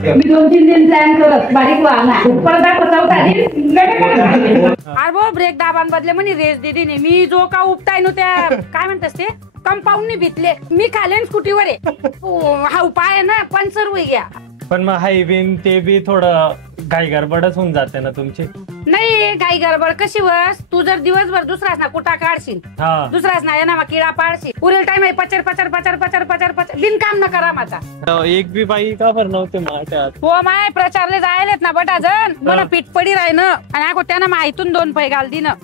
मी 2-3 दिन प्लॅन करत बारीक वाहना परत अरे भाऊ ब्रेक दाबान बदले म्हणे रेस दीदीने मी जो का उपटाय न त्या काय म्हणतात ते कंपाऊंड भितले मी खालेन स्कूटीवर आहे हा उपाय आहे ना पंचर होई गया पण मग हाई बिन ते बी थोडं घाई गडबडच होऊन जाते ना तुमची नाही घाई गडबड कशी वस तू जर दिवसभर दुसराच ना कुटा काढशील दुसराच ना ना किडा पाडशील पुरेल टाइम आहे पचर पचर पचर पचर पचर पचर बिनकाम न करा माझा एक बी बाई का भर नव्हते माझ्यात हो माय प्रचारले जायलेत ना बटा जण मला पीठ पडी राही ना आणि त्यानं माहितून 2 पै घाल दी ना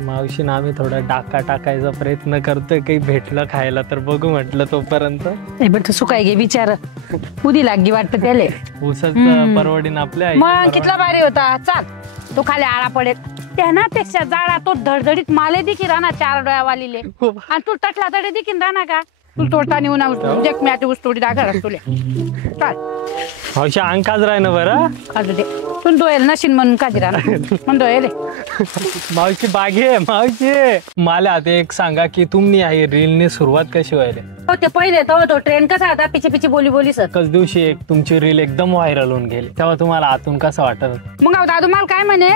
मावशीनं आम्ही थोडा डाका टाकायचा प्रयत्न करतोय काही भेटलं खायला तर बघू म्हटलं तोपर्यंत नाही पण सुकाय गे विचार उदी लागी वाटतं त्याले ऊसच परवडीन आपल्या मग कितला भारी होता चाल तो खाली आळा पडेल त्यानापेक्षा जाडा तो धडधडीत माले देखील राहणार 4 डोळ्यावालीले आणि तू टकला तडे देखील राहणार का तू तोडता नेऊन एक मॅच ऊस तोडी दाखल तुले चाल मावशी अंकाच राह ना बरं काजू दे तू डोयल नशीन म्हणून काजी राहणार म्हणून डोळे मावशी बागे मावशी मला आता एक सांगा की तुम्ही आहे रीलने सुरुवात कशी व्हायला हो ते पहिले तो ट्रेन कसा होता पिछे पिछे बोली बोली सर कच दिवशी एक तुमची रील एकदम व्हायरल होऊन गेली तेव्हा तुम्हाला आतून कसं वाटत मग दादू मला काय म्हणे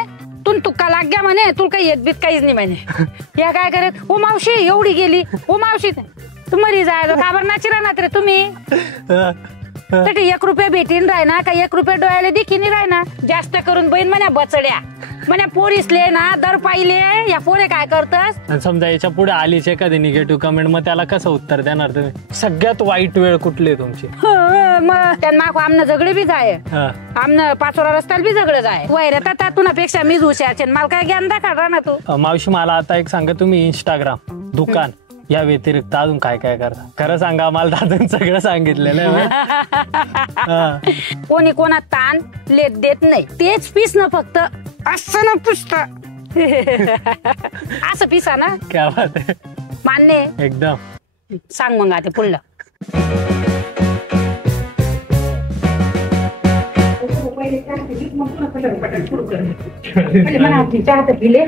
तू तुक्का लाग गया म्हणे तू काही येत बीत काहीच नाही म्हणे या काय करे ओ मावशी एवढी गेली ओ मावशी तू मरी जायला काबर नाची राहणार रे तुम्ही तर 1 रुपया भेटीन राय ना का 1 रुपया डोळ्याला देखील राय ना जास्त करून बहीण म्हण्या बचड्या म्हण्या पोरीसले ना दर पाहिले या पोरे काय करतस समजा याच्या पुढे आलीच एखादी निगेटिव्ह कमेंट मग त्याला कसं उत्तर देणार तुम्ही सगळ्यात वाईट वेळ कुठली तुमची मग त्यांना आमनं झगडे बी जाय आमनं पाचोरा रस्त्याला बी झगडं जाय वैर तुनापेक्षा मीच हुशार मला काय ज्ञान दाखवा ना तू मावशी मला आता एक सांगा तुम्ही इंस्टाग्राम दुकान या व्यतिरिक्त अजून काय काय करता खरं सांगा आम्हाला दादून सगळं सांगितलेलं कोणी कोणा ताण लेत देत नाही तेच पीस ना फक्त असं ना पुसत असं पिसा ना क्या बात आहे मान्य एकदम सांग मग आता पुढलं पिले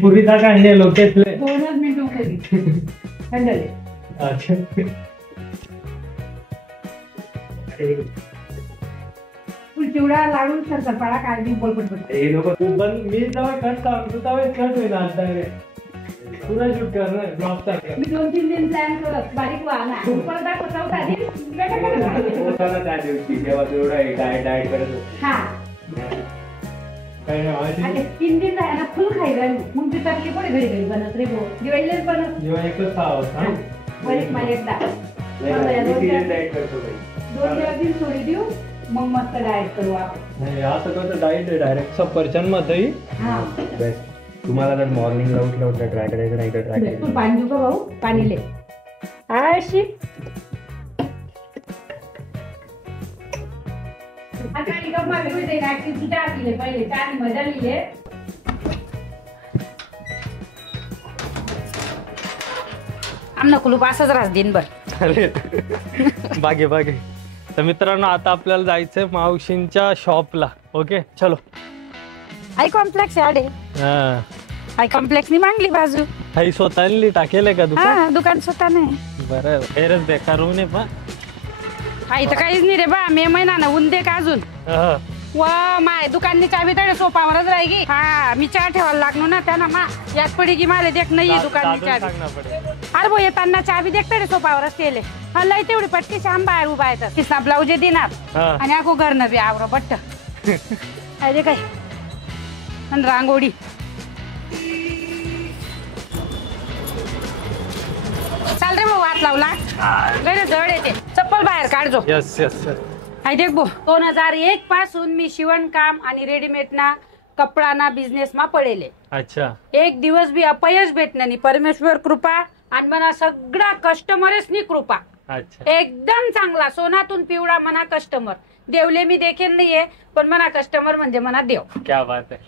पुरी का काढले लोकेशले 2 मिनिटं चिवडा लाडू सरसरपाळा काळजी बोलपट मी जेव्हा कट सांगतो तेव्हा कट होईल आता पूरा शूट कर रहा है ब्लॉग तक मी 2-3 दिन प्लॅन करत बारीक वाहना परत दाखवता त्या दिवशी जेव्हा तेवढा डाएट करत हा काय नाही 3 दिन आहे ना फुल खायला मग ते टाकले पडे घरी घरी बनत रे भो दिवाळीलाच बनत जेव्हा एकच खावं हा बरेच मला एकदा डाएट करतो भाई 2 दिन सोडी देऊ मग मस्त डाएट करू आपण नाही असं कसं डाएट आहे डायरेक्ट सफरचंद मध्ये हा बेस्ट तुम्हाला जर मॉर्निंगला उठलं ट्राय करायचं नाही तर ट्राय करायचं तू पाणी देऊ का भाऊ पाणी ले अशी आता निघा मागे होते ना की तुझ्या आतील पहिले चार मजा लिहिले आमना कुलूप असंच राहत दिनभर अरे बागे बागे तर मित्रांनो आता आपल्याला जायचंय मावशींच्या शॉपला ओके चलो आई कॉम्प्लेक्स आडे आई कॉम्प्लेक्स नी मागली बाजू आई स्वतःली टाकेल का दुकान दुकान स्वतः नाही बरं हेरच बेकार होऊ नये पण आई तर काहीच नाही रे बा मे महिना ना ऊन दे का अजून वा माय दुकाननी चाबी तडे सोपावरच राहिली हा मी चहा ठेवायला लागलो ना त्यांना मा याद पडी की मला देख नाही दुकाननी चाबी अरे भाऊ येताना चाबी देख तडे सोपावरच केले हल्ला तेवढी पटकी शाम बाहेर उभा येतात तिसना ब्लाउज देणार आणि आखो घरनं बी आवरो बट्ट अरे काय आणि रांगोळी चाल रे भाऊ हात लावला गैर जड येते चप्पल बाहेर काढजो यस यस हाय देख भाऊ 2001 पासून मी शिवणकाम आणि रेडीमेड ना कपडा ना बिझनेस मा पडेले अच्छा एक दिवस बी अपयश भेटण्यानी परमेश्वर कृपा आणि मना सगळा कस्टमरच नी कृपा अच्छा एकदम चांगला सोनातून पिवळा मना कस्टमर देवले मी देखील नाहीये पण मना कस्टमर म्हणजे मना देव क्या बात आहे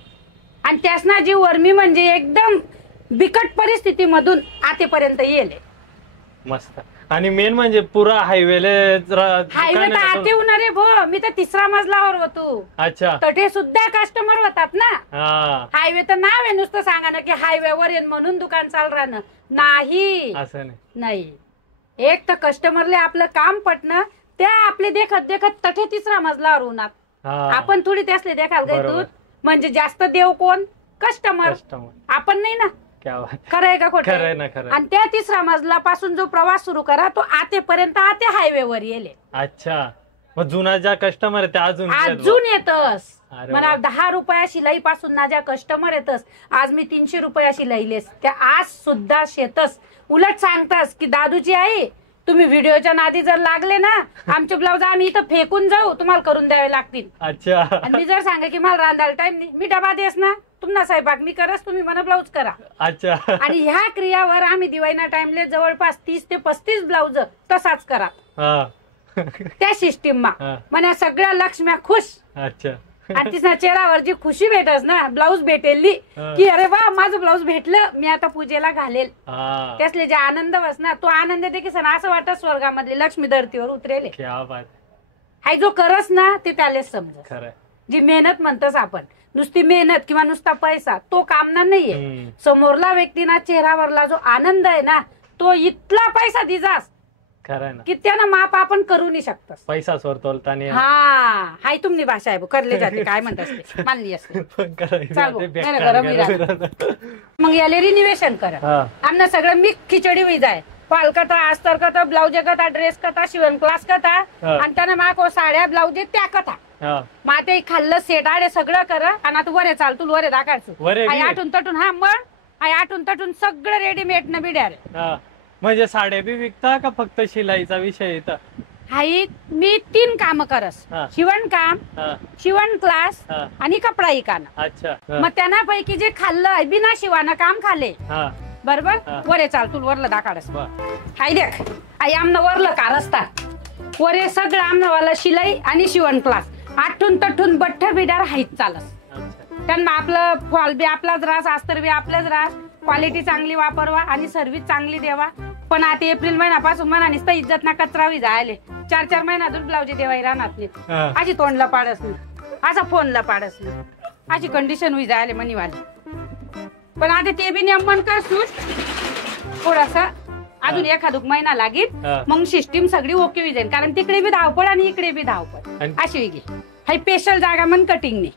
आणि त्यासना जीव वर्मी म्हणजे एकदम बिकट परिस्थिती मधून आतेपर्यंत येले मस्त आणि मेन म्हणजे पुरा हायवेले हायवे तर आते होणार रे भो, मी तर 3रा मजलावर होतो. अच्छा तटे सुद्धा कस्टमर होतात ना. हा हायवे तर नाव आहे नुसतं सांगा ना की हायवेवर येईन म्हणून दुकान चाल राहणं नाही. असं नाही. एक तर कस्टमरले आपलं काम पटणं, त्या आपले देखत देखत तठे 3रा मजलावर होणार. आपण थोडी त्यासले देखाल गई म्हणजे जास्त देव कोण? कस्टमर. आपण नाही ना. खरं आहे का खोटं? खरं ना खरं. आणि त्या 3रा मजला पासून जो प्रवास सुरू करा तो आतेपर्यंत आते हायवेवर येले. अच्छा मग जुना ज्या कस्टमर आहे त्या अजून येतस. मला 10 रुपया शिलाई पासून ना ज्या कस्टमर येतस, आज मी 300 रुपया शिलाईलेस, त्या आज सुद्धा शेतस. उलट सांगतास की दादूजी आई तुम्ही व्हिडिओच्या नादी जर लागले ना, आमचे ब्लाऊज आम्ही इथं फेकून जाऊ, तुम्हाला करून द्यावे लागतील. अच्छा. आणि मी जर सांगा की मला रांधायला टाइम नाही, मी डबा देस ना, तुम्हाला स्वयंपाक मी करस, तुम्ही मला ब्लाऊज करा. अच्छा. आणि ह्या क्रियावर आम्ही दिवाळीना टाइमले जवळपास 30 ते 35 ब्लाऊज तसाच करा. त्या सिस्टीम मा म्हणजे सगळ्या लक्ष्म्या खुश. अच्छा. आणि तिच्या चेहऱ्यावर जी खुशी भेटस ना ब्लाऊज भेटेली की अरे वा माझं ब्लाऊज भेटलं, मी आता पूजेला घालेल, त्यासले जे आनंद वस ना तो आनंद देखील असं वाटत स्वर्गामधली लक्ष्मी धरतीवर उतरेल. हाय जो करस ना ते त्यालाच समज. जी मेहनत म्हणतस आपण, नुसती मेहनत किंवा नुसता पैसा तो कामना नाहीये. समोरला व्यक्तीना चेहऱ्यावरला जो आनंद आहे ना तो इतला पैसा दिजास की त्यानं माप आपण करू नाही शकत. पैसा सोडता हा हाय तुमनी भाषा आहे करले जाते काय म्हणतात मानली असते. मग याले रिनिवेशन करा. आमना सगळं मिक्स खिचडी होई जाय. फॉल कथा, अस्तर कथा, ब्लाउज कथा, ड्रेस कथा, शिवण क्लास कथा, आणि त्यानं माको साड्या ब्लाउज त्या कथा माते खाल्लं सेट आडे सगळं करा. आणि आता वरे चाल तू वरे दाखायचं आठून तटून. हा मग आठून तटून सगळं रेडीमेड न बिड्या रे. म्हणजे साड्या बी विकता का फक्त शिलाईचा विषय येतं? हाई मी 3 काम करस. शिवण काम, शिवण क्लास आणि कपडा इकाना. अच्छा. मग त्यांनापैकी जे खाल्लं बिना शिवाना काम खाले बरोबर वरे चाल तू वरलं दाखाडस. हाय देख आई आमनं वरलं का रस्ता वरे सगळं आमनावाला शिलाई आणि शिवण क्लास आठून तठून बठ्ठर बिडार हाईत चालस. त्यांना आपलं फॉल बी आपलाच रास, अस्तर बी आपलाच रास, क्वालिटी चांगली वापरवा आणि सर्व्हिस चांगली द्यावा. पण आता एप्रिल महिन्यापासून म्हणा नुसतं इज्जत ना कचरावी जायले 4-4 महिन्यातून ब्लाउज देवाई राहणार नाही. अशी तोंडला पाडस नाही, असा फोनला पाडस नाही, अशी कंडिशन होई जायले मनीवाली. पण आता ते बी नियमन कर सूट थोडासा अजून एखाद महिना लागेल मग सिस्टीम सगळी ओके होई जाईल. कारण तिकडे बी धावपळ आणि इकडे बी धावपळ अशी होई गेली. हाय स्पेशल जागा मन कटिंग नाही.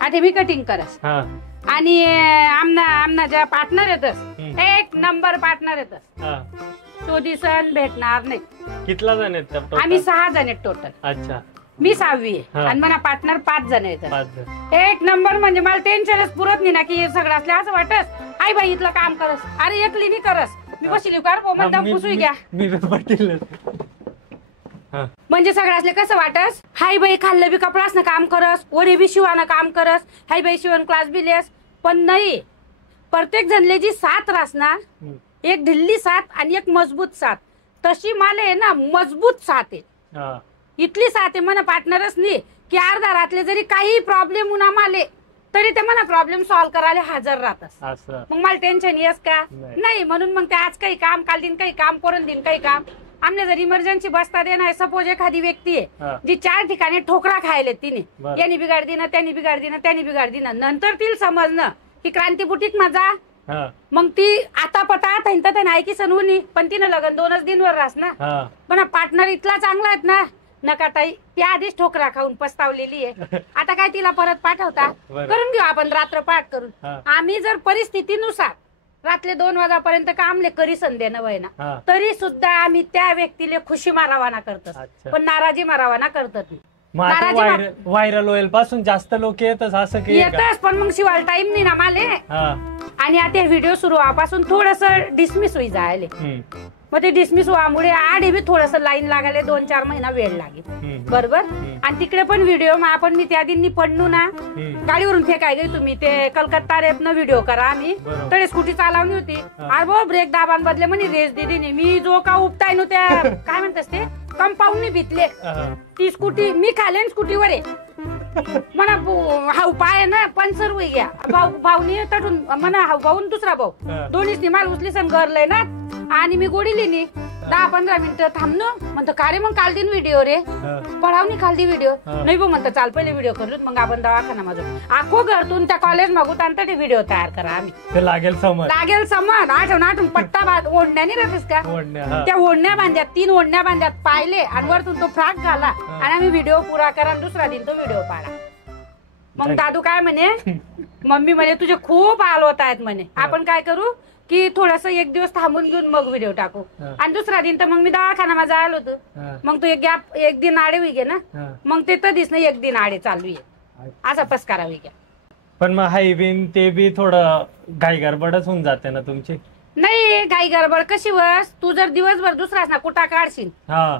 आता मी कटिंग करस. आणि आमना ज्या पार्टनर येतस 1 नंबर पार्टनर येतस तो दिसन भेटणार नाही. कितला जण आहेत? आम्ही 6 जण आहेत टोटल. अच्छा. मी 6वी आहे आणि मला पार्टनर 5 जण येतात. 1 नंबर म्हणजे मला टेन्शनच पुरत नाही ना की सगळं असले असं वाटस आई बाई इथलं काम करस. अरे एकली नाही करस मी बसली का पुसू घ्या म्हणजे सगळं असले कसं वाटस हाय बाई खाल्लं बी कपडास ना काम करस, वरे बी शिवाना काम करस, हाय बाई शिवण क्लास बी लेस. पण नाही, प्रत्येक जणले जी साथ रास ना, एक ढिल्ली साथ आणि एक मजबूत साथ, तशी माले ना मजबूत साथ आहे. इथली साथ आहे म्हणा पार्टनरच नाही की अर्धा रातले जरी काही प्रॉब्लेम उन्हा माले तरी ते मला प्रॉब्लेम सॉल्व्ह करायला हजर राहतस. मग मला टेन्शन येस का नाही. म्हणून मग ते आज काही काम काल दिन काही काम करून दिन काही काम आमने जर इमर्जन्सी बसता देणार. सपोज एखादी व्यक्ती आहे जी 4 ठिकाणी ठोकरा खायले तिने, यांनी बिघाड दिना त्यांनी बिघाड दिना त्यांनी बिघाड दिना, नंतर तिला समजणं की क्रांती बुटीक माझा मग ती आता पता नाही की सनवून पण तिनं लगन 2च दिनवर रास ना. पण पार्टनर इथला चांगला आहेत ना नका ताई, ती आधीच ठोकरा खाऊन पस्तावलेली आहे. आता काय तिला परत पाठवता करून घेऊ आपण रात्रपाठ करून. आम्ही जर परिस्थितीनुसार रात्री 2 वाजेपर्यंत कामले करी संध्यानं वयना तरी सुद्धा आम्ही त्या व्यक्तीला खुशी मारावाना करतात पण नाराजी मारावाना करतात. व्हायरल होईल पासून जास्त लोक येतच असं येतच पण मग शिवाय टाइम नाही ना माले. आणि आता व्हिडिओ सुरू व्हापासून थोडस डिसमिस होई जायले. मग ते डिसमिस व्हामुळे आधी बी थोडस लाईन लागायला 2-4 महिना वेळ लागेल बरोबर. आणि तिकडे पण व्हिडिओ आपण मी त्या दिनी पडणू ना गाडीवरून फेकाय गे तुम्ही ते कलकत्ता रेपनं व्हिडिओ करा. आम्ही तरी स्कूटी चालवली होती. अरे भाऊ ब्रेक दाबान बदले म्हणे रेस दिदी मी जो का उपताय न त्या काय म्हणतात ते कंपाऊंड भितले ती स्कूटी मी खालेन स्कूटीवर आहे म्हणा हाऊ पाय ना पंचर होई गया. भाऊनी तटून म्हणा हाऊ भाऊन दुसरा भाऊ दोन्हीच माल उचली सण गरलंय ना आणि मी गोडीली नी 10-15 मिनिटं थांबनो म्हणतो का रे मग काल दिन व्हिडिओ रे पळावनी काल दी व्हिडिओ नाही बो म्हणतो चाल पहिले व्हिडिओ करू मग आपण दवाखाना माझं आखो घरतून त्या कॉलेज मागून आणता ते व्हिडिओ तयार करा आम्ही ते लागेल समज आठवून पट्टा ओढण्याने राहतेस का त्या ओढण्या बांध्यात 3 ओढण्या बांध्यात पाहिले आणि वरतून तो फ्रॉक घाला आणि आम्ही व्हिडिओ पुरा करा आणि दुसरा दिन तो व्हिडिओ पाडा. मग दादू काय म्हणे मम्मी म्हणे तुझे खूप हाल होत आहेत म्हणे आपण काय करू की थोडस एक दिवस थांबून घेऊन मग व्हिडिओ टाकू आणि दुसरा दिन तर मग मी दवाखाना माझा आलो होतो मग तो एक गॅप एक दिन आडे होई गे ना मग ते कधीच नाही एक दिन आडे चालू आहे असा पस्कारा होई गे. पण मग हाय बिन ते बी थोडं घाई गडबडच होऊन जाते ना तुमची. नाही घाई गडबड कशी वस तू जर दिवसभर दुसराच ना कुटा काढशील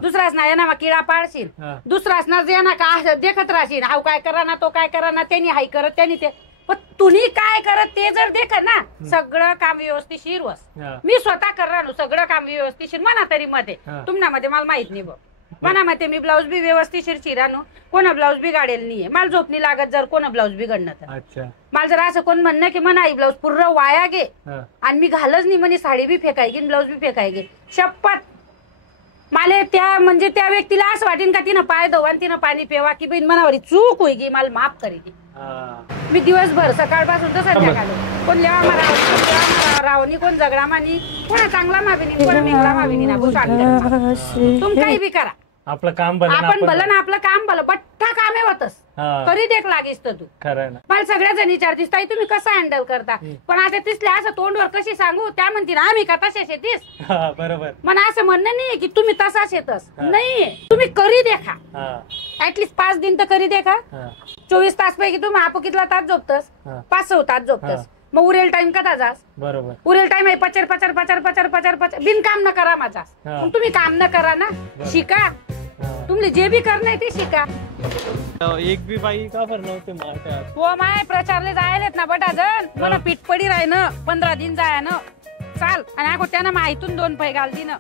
दुसराच ना येणार किडा पाडशील दुसराच ना जे ना का देखत राहशील हाव काय करा ना तो काय करा ना त्यांनी हाय करत त्यांनी ते पण तुम्ही काय करत ते जर देख ना सगळं काम व्यवस्थिशीर वस मी स्वतः करा सगळं काम व्यवस्थिशीर म्हणा तरी मध्ये तुमच्यामध्ये मला माहित नाही बघ म्हणा मध्ये मी ब्लाऊज बी व्यवस्थिशीर चिरानो कोणा ब्लाऊज बिघाडेल नाहीये मला झोप नाही लागत जर कोणा ब्लाऊज बिघडणं तर मला जर असं कोण म्हणणं की म्हणा आई ब्लाऊज पूर्ण वाया गे आणि मी घालच नाही म्हणे साडी बी फेकाय गे ब्लाऊज बी फेकाय गे शपथ मला त्या म्हणजे त्या व्यक्तीला असं वाटेन का तिनं पाय धुवा आणि तिनं पाणी पेवा की बहीण मनावरी चूक होई गी मला माफ करी ती. मी दिवसभर सकाळपासून तर संध्याकाळ कोण लेवा मारा रावणी कोण झगडा मानी कोणा चांगला माविनी कोणा मिंगला माविनी ना तुम काही बी करा आपलं काम आपण भलं ना आपलं काम भलं बठ्ठा कामे होतस तरी देख लागीस तर तू खरं ना. मला सगळ्या जण विचारतीस ताई तुम्ही कसं हँडल करता पण आता तिसल्या असं तोंडवर कशी सांगू त्या म्हणतील आम्ही का तसेच येतीस बरोबर मला असं म्हणणं नाही की तुम्ही तसाच येतस नाहीये तुम्ही करी देखा ऍटलिस्ट 5 दिन तर करी देखा 24 तास पैकी तुम्ही आपू कितला तास झोपतस 5-6 तास झोपतस मग उरेल टाइम कदा जास बरोबर उरेल टाइम आहे पचर पचर पचर पचर पचर पचर बिनकाम न करा माझा मग तुम्ही काम न करा ना शिका तुम्ही जे बी करणं ते शिका. एक बी बाई का भर नव्हते हो माय प्रचारले जायलेत ना बटा जण मला पीठ पडी राही ना 15 दिन जाया ना चाल आणि अगो त्यांना माहितून 2 पै घालती ना.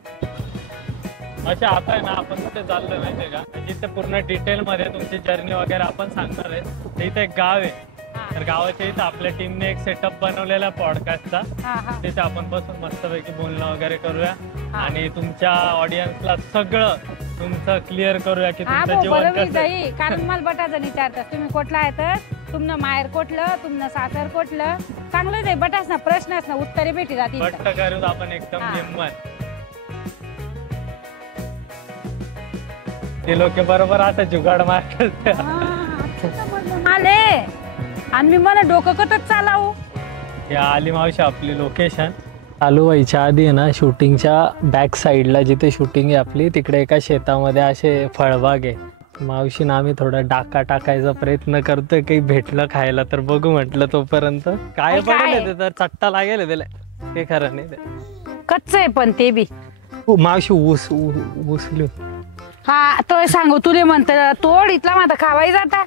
अच्छा आता आहे ना आपण कुठे चाललोय माहितीये का जिथे पूर्ण डिटेल मध्ये तुमची जर्नी वगैरे आपण सांगणार आहे. इथे एक गाव आहे तर गावाच्या इथं आपल्या टीमने एक सेटअप बनवलेला पॉडकास्टचा तिथे आपण बसून मस्तपैकी बोलणं वगैरे करूया आणि तुमच्या ऑडियन्सला सगळं तुमचं क्लिअर करूया की तुमचं जीवन कसं आहे. कारण मला बटाजण विचारतात तुम्ही कोटला आहे तर तुमनं माहेर कोटलं तुमनं सासर कोटलं चांगलंच आहे बटास ना प्रश्नच ना उत्तरे भेटी जातील बट्ट करू आपण एकदम हिंमत. ते लोक बरोबर आता जुगाड मारतात आले आणि मी मला डोकं कतच चालावू. आली मावशी आपली लोकेशन चालू व्हायच्या आधी आहे ना शूटिंगच्या बॅक साईडला जिथे शूटिंग आहे आपली तिकडे एका शेतामध्ये असे फळबाग आहे. मावशीनं आम्ही थोडा डाका टाकायचा प्रयत्न करतोय काही भेटलं खायला तर बघू म्हटलं तोपर्यंत काय पडेल ते तर चट्टा लागेल त्याला ते खरं नाही ते कच्च आहे पण ते बी मावशी उसली हा तो सांगू तुले म्हणत तोड इथला माझा खावाई जाता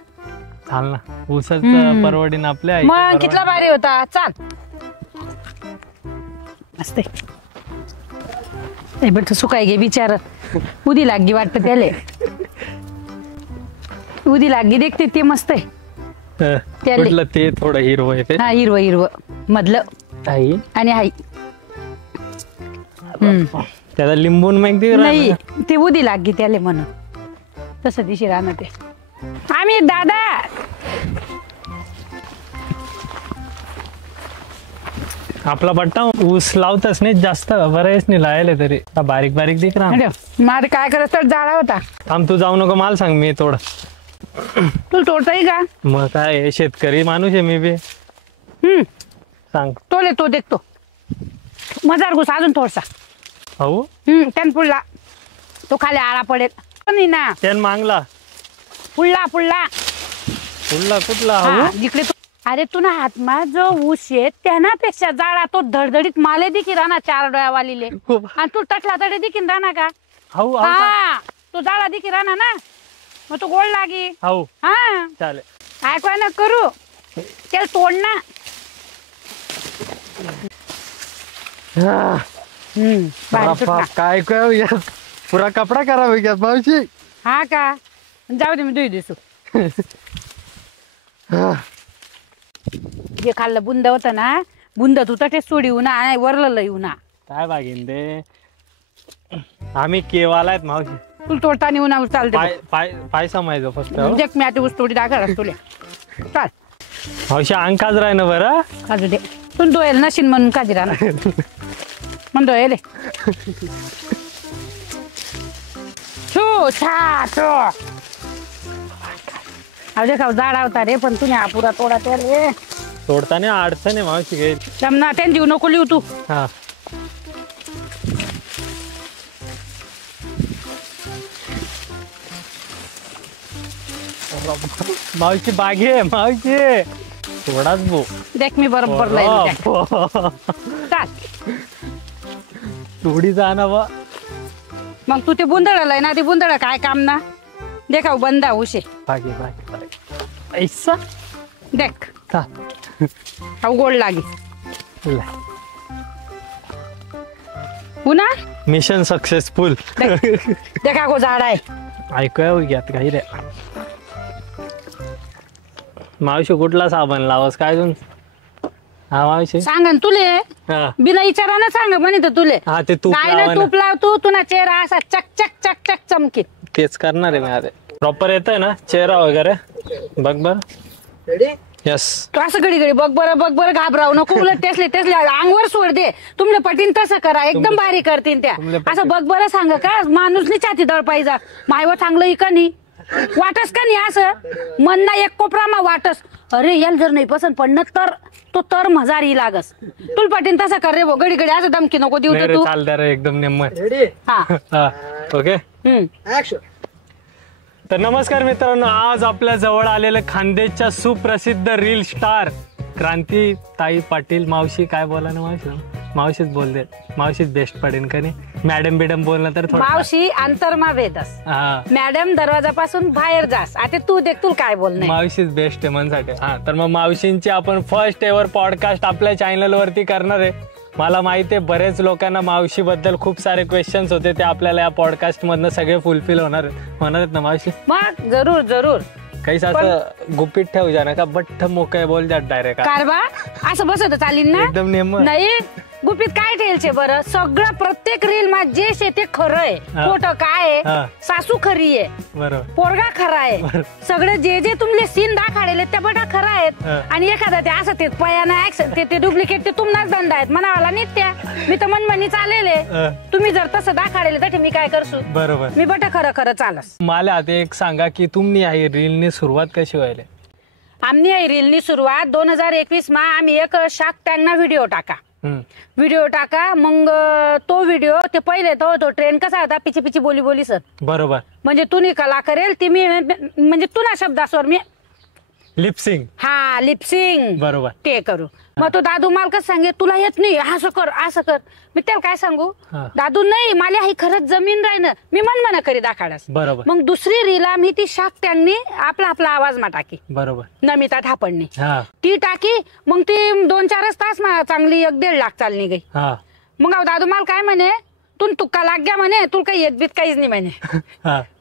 चाल ना ऊसच परवडीन आपल्या मग कितला भारी होता चाल असते बेट सुकाय गे बिचार उदी लागी वाटत त्याले उदी लागी देखते ते मस्त आहे ते थोडं हिरवं आहे हा हिरवं मधलं आई आणि आई त्याला लिंबून माहिती नाही ते उदी लागी त्याले म्हणून तसं दिशी राहणं ते आम्ही दादा आपला पट्टा ऊस लावतच नाही जास्त बरेच नाही लायले तरी बारीक बारीक दिख ना माझं काय करत तर जाळा होता थांब तू जाऊ नको मला सांग मी थोडं तू तोडताय का मग काय शेतकरी माणूस आहे मी बी सांग तोले तो देखतो मजार घुस अजून थोडसा हो त्यान पुढला तो खाली आळा पडेल नाही ना त्यान मागला पुढला पुढला पुढला कुठला जिकडे अरे तू ना हातमा जो ऊस आहे त्यानापेक्षा जाळा तो धडधडीत माले दिकी राहना 4 डोळ्यावालीले आणि तू टटला तडे दिकीन राहना का हा तो जाळा दिकी राहना ना मग तो गोड लागी हा चालेल ऐकवा ना करू त्याला तोड ना काय काय पुरा कपडा करावा का मावशी हा का जाऊ दे मी दुई दिसू जे खाल्लं बुंद होत ना बुंद तू तटेच सोडी ना वरलं येऊ ना काय बागेन ते आम्ही केवाला आहेत मावशी. तुला तोडताना उन्हा चालते पाय पाय पाय समायचो फक्त. देख मी आता उस्तोडी दाखल तुला चाल मावशी अंकाच राह ना बरं. काजू दे तू दोयल नशीन म्हणून काजी राहणार म्हण दोयले छो छा छो अरे खाऊ झाड होता रे पण तुम्ही पुरा तोडा त्याले तोडताना अडचण आहे मावशी घेईल. जमना त्यान जीव नको लिहू तू. हा मावशी बागे मावशी थोडाच बो. देख मी बरोबर लाईन चाल थोडी जा ना बा. मग तू ते बुंदळलाय ना ते बुंदळ काय काम ना देखाव बंदा उशे बागे बागे बागे ऐसा देख का गोड लागे उन्हा मिशन सक्सेसफुल. देखा गो झाड आहे ऐकूया घ्यात काही रे. मावशी कुठला साबण लावस काय अजून. हा मावशी सांग ना तुले हा बिना विचारानं सांग म्हणे तर तुले हा ते तूप काय ना लावा ना. तूप लाव तू तुना चेहरा असा चक चक चक चक चमकीत. तेच करणार आहे मी आता. प्रॉपर येतोय ना चेहरा वगैरे बघ बर. यस तू असं घडी घडी बघ बरं घाबराव नको उलट तेसले अंगवर सोड दे तुमले पटीन तसं करा एकदम भारी करतीन त्या असं बघ बरं सांग का माणूस नाही छाती दळ पाहिजे मायवर चांगलं इका नाही वाटस का नाही असं मन ना एक कोपरा मा वाटस अरे याला जर नाही पसंत पडणं तर तो तर मजार ही लागस तुल पटीन तसं कर रे घडी घडी असं धमकी नको देऊ तर तू चालते रे एकदम नेम. हा ओके तर नमस्कार मित्रांनो, आज आपल्या जवळ आलेले खानदेशच्या सुप्रसिद्ध रील स्टार क्रांती ताई पाटील. मावशी काय बोला ना मावशी. मावशीच बोलते. मावशीच बेस्ट पडेल का नाही. मॅडम बिडम बोलणं तर थोडं. मावशी अंतरमा वेदस हा मॅडम दरवाजापासून बाहेर जास. आता तू देख तू काय बोल मावशीच बेस्ट आहे मनसाठी. हा तर मग मावशींची आपण फर्स्ट एव्हर पॉडकास्ट आपल्या चॅनल वरती करणार आहे. मला माहिती आहे बरेच लोकांना मावशी बद्दल खूप सारे क्वेश्चन्स होते ते आपल्याला या पॉडकास्ट मधनं सगळे फुलफिल होणार आहेत ना मावशी. मग जरूर जरूर काहीच असं गुपित ठेवू जा नका. बठ्ठ मोकळे बोल द्या डायरेक्ट. कारबा असं बसत चालीन ना एकदम नेम. नाही गुपित काय ठेलचे बरं सगळं प्रत्येक रील मा जे शे ते खरं आहे. खोटं काय आहे. सासू खरी आहे बरोबर पोरगा खरा आहे सगळे जे जे तुमले सीन दाखाडेले त्या बटा खरा आहेत. आणि एखादा ते असं ते पयाना ते डुप्लिकेट ते तुमनाच धंदा आहेत म्हणावाला नित्या. मी तर मनमनी चालेले तुम्ही जर तसं दाखाडेले तर मी काय करसू. बरोबर मी बटा खरं खरं चालस. मला आता एक सांगा की तुम्ही आहे रीलनी सुरुवात कशी व्हायला. आम्ही आहे रीलनी सुरुवात 2021 मा आम्ही एक शार्क टँक ना व्हिडिओ टाका मग तो व्हिडिओ ते पहिले तो ट्रेंड कसा होता पिची पिची बोली बोली सर. बरोबर म्हणजे तुम्ही कला करेल ती मी म्हणजे तुना शब्दासवर मी लिपसिंग. हा लिपसिंग बरोबर ते करू. मग तो दादू मालकच सांगे तुला येत नाही असं कर मी त्याला काय सांगू. दादू नाही मला ही खरंच जमीन राहीन मी मन करी दाखाडस. बरोबर मग दुसरी रीला मी ती शाक त्यांनी आपला आवाज मा टाकी. बरोबर नमिता थापडणी ती टाकी. मग ती 2-4 तास चांगली 1-1.5 लाख चालली गई. मग दादू माल काय म्हणे तुक्का लाग गया म्हणे तुला काही येत बीत काहीच नाही म्हणे.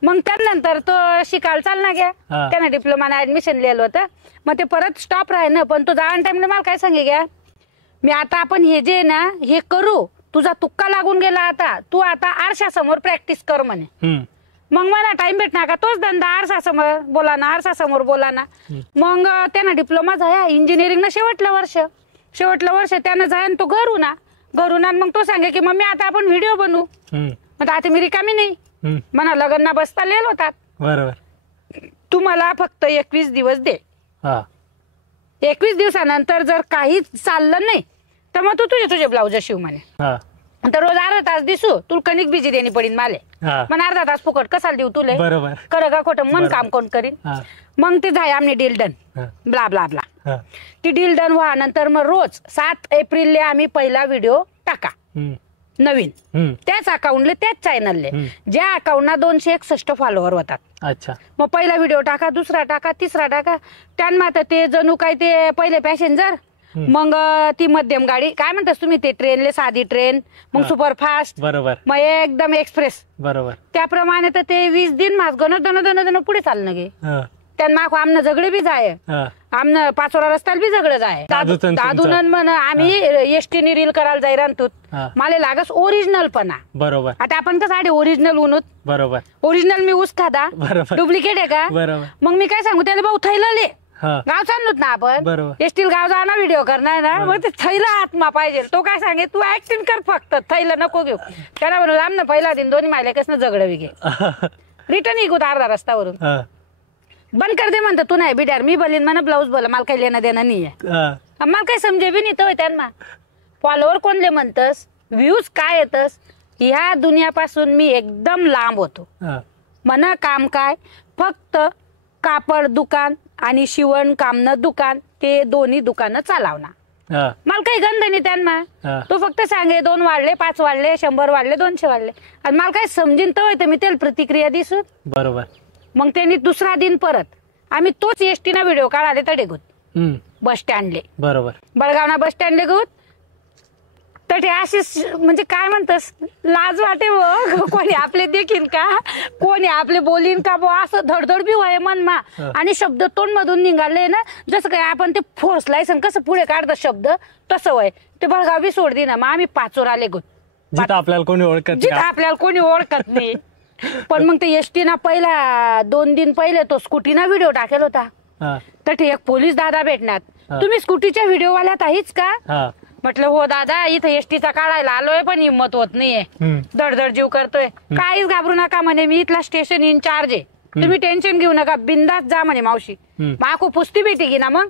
मग त्यानंतर तो शिकायला चालना गया त्याने डिप्लोमा ऍडमिशन लिहिलं होतं. मग ते परत स्टॉप राहील ना पण तो जाण टाइमला मला काय सांगे घ्या मी आता आपण हे जे ना हे करू तुझा तुक्का लागून गेला आता तू आता आरशासमोर प्रॅक्टिस कर म्हणे. मग मला टाइम भेटणार का तोच धंदा आरशासमोर बोला ना. मग त्यानं डिप्लोमा झाला इंजिनिअरिंग ना शेवटलं वर्ष त्यानं जाय तो घरून मग तो सांगे की मम्मी आता आपण व्हिडिओ बनवू. मग आता मी रिकामी नाही म्हणा लग्न बसता लिहिल होतात. बरोबर तू मला फक्त 21 दिवस दे. 21 दिवसानंतर जर काहीच चाललं नाही तर मग तू तुझे ब्लाउज शिव म्हणे. तर रोज अर्धा तास दिसू तुला कणिक बिजी देणी पडीन माले. पण अर्धा तास फुकट कसाला देऊ तुले. बरोबर कर का खोटं मन काम कोण करीन. मग ते झाय आमने deal done blah blah blah. ती डील डन व्हा नंतर मग रोज 7 एप्रिलला आम्ही पहिला व्हिडिओ टाका नवीन त्याच अकाउंटले त्याच चॅनलले ज्या अकाउंटना 261 फॉलोअर होतात. अच्छा मग पहिला व्हिडिओ टाका दुसरा टाका तिसरा टाका त्यांना ते जणू काय ते पहिले पॅसेंजर मग ती मध्यम गाडी काय म्हणतात तुम्ही ते ट्रेनले साधी ट्रेन मग सुपरफास्ट बरोबर मग एकदम एक्सप्रेस बरोबर त्याप्रमाणे तर ते 20 दिन माझ गण पुढे चालणं गे. त्यांना आमनं झगडे बी जाय आमनं पाचोरा रस्त्याला बी झगडं जाय दादून म्हण आम्ही एसटीने रील करायला जाई राहतोत मला लागस ओरिजिनल पणा बरोबर आता आपण कसं आधी ओरिजिनल उनूत बरोबर ओरिजिनल मी ऊस खादा बरोबर डुप्लिकेट आहे का बरोबर मग मी काय सांगू त्याला भाऊ थैलले हा गाव चाललोत ना आपण बरोबर एसटील गाव जाणार व्हिडिओ करणार ना मग ते थैला आत्मा पाहिजे तो काय सांगे तू ऍक्टिंग कर फक्त थैला नको घेऊ त्याला म्हणून आमनं पहिला दिन दोन्ही मायला कसं झगडं बी घे रिटर्न इकूत अर्धा रस्त्यावरून बंद कर दे म्हणतो तू नाही बिड्यार मी बोलीन म्हणा ब्लाऊज बोला मला काही लेणं देणं नाहीये मला काही समजे बी नाही तर त्यांना फॉलोवर कोणले म्हणतस व्ह्यूज काय येतस ह्या दुनियापासून मी एकदम लांब होतो म्हणा काम काय फक्त कापड दुकान आणि शिवण कामनं दुकान ते दोन्ही दुकानं चालवणार मला काही गंध नाही त्यांना तो फक्त सांगे 2 वाढले 5 वाढले 100 वाढले 200 वाढले आणि मला काय समजीन तर मी त्याला प्रतिक्रिया दिसू बरोबर मग त्यांनी दुसरा दिन परत आम्ही तोच एसटीना व्हिडिओ काढाले तडे गुत बस स्टँडले बरोबर बळगावना बस स्टँडले गुत तटे अशी म्हणजे काय म्हणतस लाज वाटे व कोणी आपले देखील का कोणी आपले बोलीन का बो असं धडधड बी व्हाय मनमा आणि शब्द तोंड मधून निघाले ना जसं काय आपण ते फोर्स लायसन कसं पुढे काढतात शब्द तसं वय ते बळगाव बी सोड ना मग आम्ही पाचोरा आले गुत जिथं आपल्याला कोणी ओळखत नाही पण मग ते एसटीना पहिला 2 दिन पहिले तो स्कूटीना व्हिडिओ टाकेल होता तर ते एक पोलीस दादा भेटणार तुम्ही स्कूटीच्या व्हिडिओ वाल्यात आहेच का म्हटलं हो दादा इथं एसटीचा काढायला आलोय पण हिंमत होत नाहीये धडधड जीव करतोय काहीच घाबरू नका म्हणे मी इथला स्टेशन इन्चार्ज आहे तुम्ही टेन्शन घेऊ नका बिंदास जा म्हणे मावशी माको पुस्ती भेटी की ना मग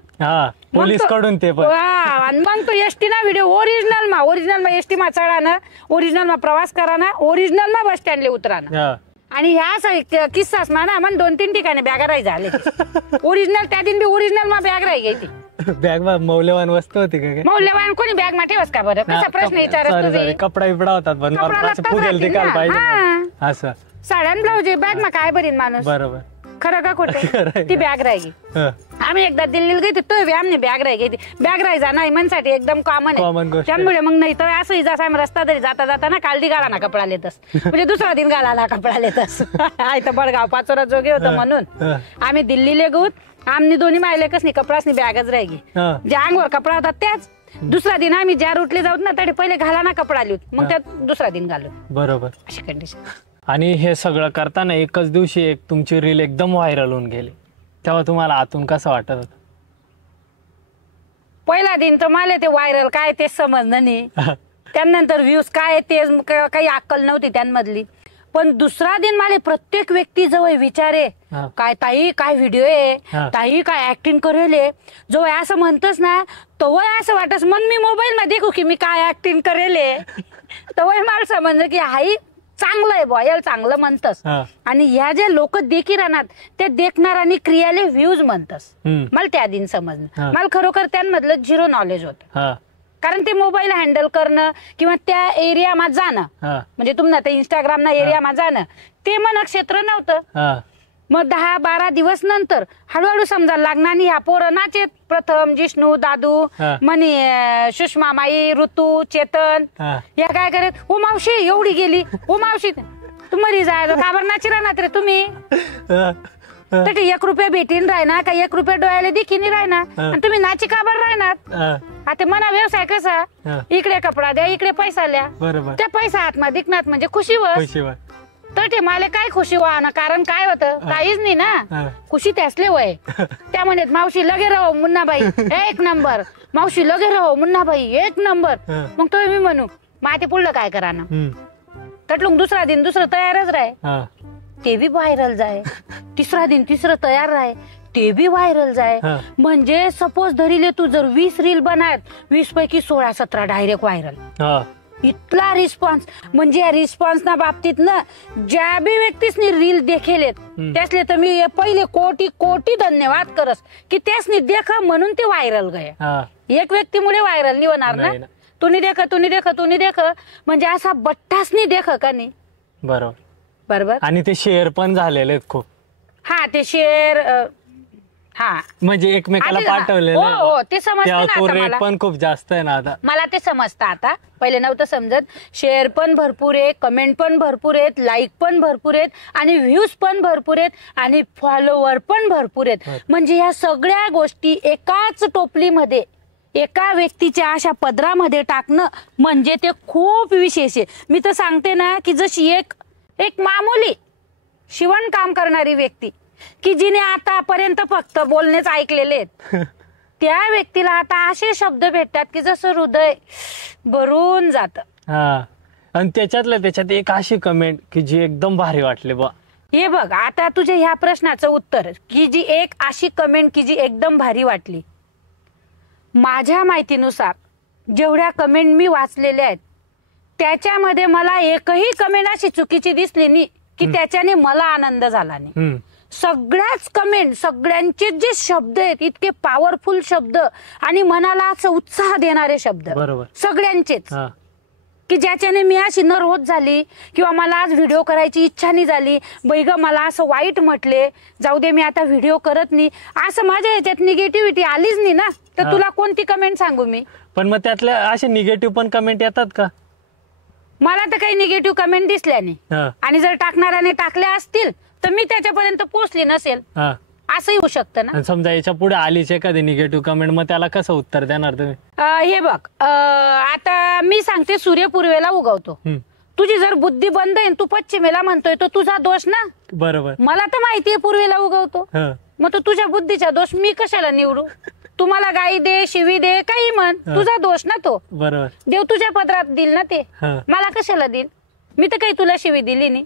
पोलीस कडून ते आणि मग तो एसटी ना व्हिडिओ ओरिजिनल मा एसटी मा चढा ना ओरिजिनल मा प्रवास करा ना ओरिजिनल मा बस स्टँडले उतरा ना आणि ह्या किस्साच म्हणा मग 2-3 ठिकाणी बॅगा राही झाले ओरिजिनल त्या दिन बी ओरिजिनल मा बॅग राही गेली बॅग मौल्यवान वस्तू होती का मौल्यवान कोणी बॅग मा ठेवस का बरं कसा प्रश्न विचारत कपडा बिपडा होतात असं साड्यान ब्लाऊज बॅग मा काय बरीन माणूस बरोबर खरं का खोटं ती बॅग राहिली आम्ही एकदा दिल्लीला गेली तो आमने बॅग राही गेली बॅग राही जा नाही म्हणसाठी एकदम कॉमन आहे त्यामुळे मग नाही तर असं जसा रस्ता तरी जाता जाताना कालदी गाळा ना कपडा लेतस म्हणजे दुसरा दिन गाळाला कपडा लेतस तर बळगाव पाचोरा जोगे होतं म्हणून आम्ही दिल्लीला गेऊत आमनी दोन्ही मायले कसनी कपडासनी बॅगच राहिली ज्या अंगवर कपडा होता त्याच दुसरा दिन आम्ही ज्या रूटले जाऊत ना तरी पहिले घाला ना कपडा लिहूत मग त्यात दुसरा दिन घालू बरोबर अशी कंडिशन आणि हे सगळं करताना एकच दिवशी एक तुमची रील एकदम व्हायरल होऊन गेली तेव्हा तुम्हाला आतून कसं वाटत होतं पहिला दिन तर मला ते व्हायरल काय ते समजलं नाही त्यानंतर व्ह्यूज काय ते काही अक्कल नव्हती त्यांमधली पण दुसरा दिन मला प्रत्येक व्यक्ती जवळ विचारे काय ताई काय व्हिडिओ आहे ताई काय ऍक्टिंग करेल जवळ असं म्हणतस ना तवय असं वाटस मग मी मोबाईल मध्ये देखू की मी काय ऍक्टिंग करेल तवय मला समजलं की हाई चांगलं आहे बॉयल चांगलं म्हणतस आणि ह्या ज्या लोक देखी राहणार ते देखणाऱ्यांनी क्रियाले व्ह्यूज म्हणतस मला त्या दिन समजलं मला खरोखर त्यांमधलं 0 नॉलेज होतं कारण ते मोबाईल हँडल करणं किंवा त्या एरियामध्ये जाणं म्हणजे तुम्हाला ते इंस्टाग्राम ना एरियामध्ये जाणं ते मन क्षेत्र नव्हतं मग 10-12 दिवस नंतर हळूहळू समजायला लागणार आणि ह्या पोरं नाचेत प्रथम जिष्णू दादू मनी सुषमा माई ऋतू चेतन या काय करत ओ मावशी एवढी गेली ओ मावशी तू मरी जायचो काबर नाची राहणार रे तुम्ही तर 1 रुपया भेटीन राहणार का 1 रुपया डोळ्याला देखील राहणार आणि तुम्ही नाची काबर राहणार आता मना व्यवसाय कसा इकडे कपडा द्या इकडे पैसा द्या त्या पैसा आतमध्ये दिखणार म्हणजे खुशीवर तर ते मला काय खुशी व्हा कारण काय होतं काहीच नाही ना खुशी त्यासले वय त्या म्हणत मावशी लगे राहो मुन्नाबाई 1 नंबर मावशी लगे राहो मुन्नाबाई 1 नंबर मग तो मी म्हणू माते पुढलं काय करा ना तटलून दुसरा दिन दुसरं तयारच राह ते बी व्हायरल जाय तिसरा दिन तिसरं तयार राह ते बी व्हायरल जाय म्हणजे सपोज धरीले तू जर 20 रील बनायत 20 पैकी 16-17 डायरेक्ट व्हायरल इतला रिस्पॉन्स म्हणजे या रिस्पॉन्स ना बाबतीत ना ज्या बी व्यक्तीसनी रील देखेलेत त्यासले तर मी पहिले कोटी धन्यवाद करस की त्यासनी देख म्हणून ते व्हायरल गए एक व्यक्तीमुळे व्हायरल नाही होणार ना तुम्ही देख म्हणजे असा बट्टासनी देख का नाही बरोबर आणि ते शेअर पण झालेले खूप ते शेअर हा म्हणजे एकमेकाला आधी- पाठवलेलं आहे. हो, ते समजतं तेव्हा ना तो आता रेट मला. पण खूप जास्त आहे ना आता. मला ते समजतं आता, पहिले नव्हतं समजत. शेअर पण भरपूर आहे, कमेंट पण भरपूर आहेत, लाईक पण भरपूर आहेत, आणि व्ह्यूज पण भरपूर आहेत, आणि फॉलोवर पण भरपूर आहेत. म्हणजे ह्या सगळ्या गोष्टी एकाच टोपलीमध्ये एका व्यक्तीच्या अशा पदरामध्ये टाकणं म्हणजे ते खूप विशेष आहे. मी तर सांगते ना की जशी एक मामूली शिवणकाम करणारी व्यक्ती की जिने आतापर्यंत फक्त बोलणेच ऐकलेले आहेत त्या व्यक्तीला आता असे शब्द भेटतात की जसं हृदय भरून जात. हा, आणि त्याच्यात एक अशी कमेंट की जी एकदम भारी वाटली बा. हे बघ, आता तुझ्या ह्या प्रश्नाचं उत्तर की जी एक अशी कमेंट की जी एकदम भारी वाटली. माझ्या माहितीनुसार जेवढ्या कमेंट मी वाचलेल्या आहेत त्याच्यामध्ये मला एकही कमेंट अशी चुकीची दिसली नाही की त्याच्याने मला आनंद झाला नाही. सगळ्याच कमेंट, सगळ्यांचे जे शब्द आहेत इतके पॉवरफुल शब्द आणि मनाला असं उत्साह देणारे शब्द, बरोबर, सगळ्यांचेच, की ज्याच्याने मी अशी नर्वस झाली किंवा मला आज व्हिडिओ करायची इच्छा नाही झाली, बैग मला असं वाईट म्हटले, जाऊ दे मी आता व्हिडिओ करत नाही, असं माझ्या ह्याच्यात निगेटिव्हिटी आलीच नाही ना. तर तुला कोणती कमेंट सांगू मी? पण मग त्यातल्या असे निगेटिव्ह पण कमेंट येतात का? मला तर काही निगेटिव्ह कमेंट दिसल्या नाही, आणि जर टाकणाऱ्याने टाकल्या असतील तर मी त्याच्यापर्यंत पोहोचली नसेल, असं येऊ शकतं ना. समजा याच्या पुढे आलीच एखादी निगेटिव्ह कमेंट, मग त्याला कसं उत्तर देणार तुम्ही? हे बघ, आता मी सांगते, सूर्य पूर्वेला उगवतो. तुझी जर बुद्धी बंद आहे, तू पश्चिमेला म्हणतोय, तो तुझा दोष ना. बरोबर, मला तर माहितीये पूर्वेला उगवतो, मग तो तुझ्या बुद्धीचा दोष मी कशाला निवडू? तुम्हाला गाई दे, शिवी दे, काही म्हण, तुझा दोष ना तो. बरोबर, देव तुझ्या पदरात दिल ना ते, मला कशाला देईल? मी तर काही तुला शिवी दिली नाही.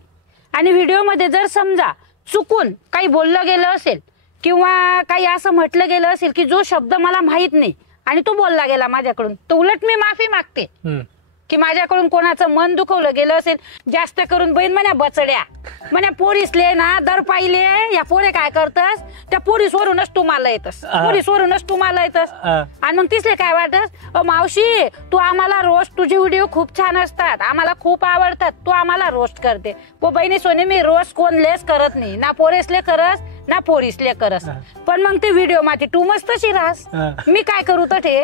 आणि व्हिडिओमध्ये जर समजा चुकून काही बोललं गेलं असेल किंवा काही असं म्हटलं गेलं असेल की जो शब्द मला माहित नाही आणि तो बोलला गेला माझ्याकडून, तर उलट मी माफी मागते की माझ्याकडून कोणाचं मन दुखवलं गेलं असेल. जास्त करून बहीण म्हण्या बचड्या म्हण्या पोरीसले ना दर पाहिले या पोरे काय करतस, त्या पोरीसवरूनच तुम्हाला येतस, पोरीसवरूनच तुम्हाला येतस. आणि मग तिसले काय वाटत, मावशी तू आम्हाला रोस्ट, तुझे व्हिडिओ खूप छान असतात, आम्हाला खूप आवडतात, तू आम्हाला रोस्ट करते. व बहिणी सोने मी रोस्ट कोणलेच करत नाही, ना पोरेसले करस ना पोरीसले करस. पण मग ते व्हिडिओ मध्ये तू मस्त शिरास, मी काय करू तर ते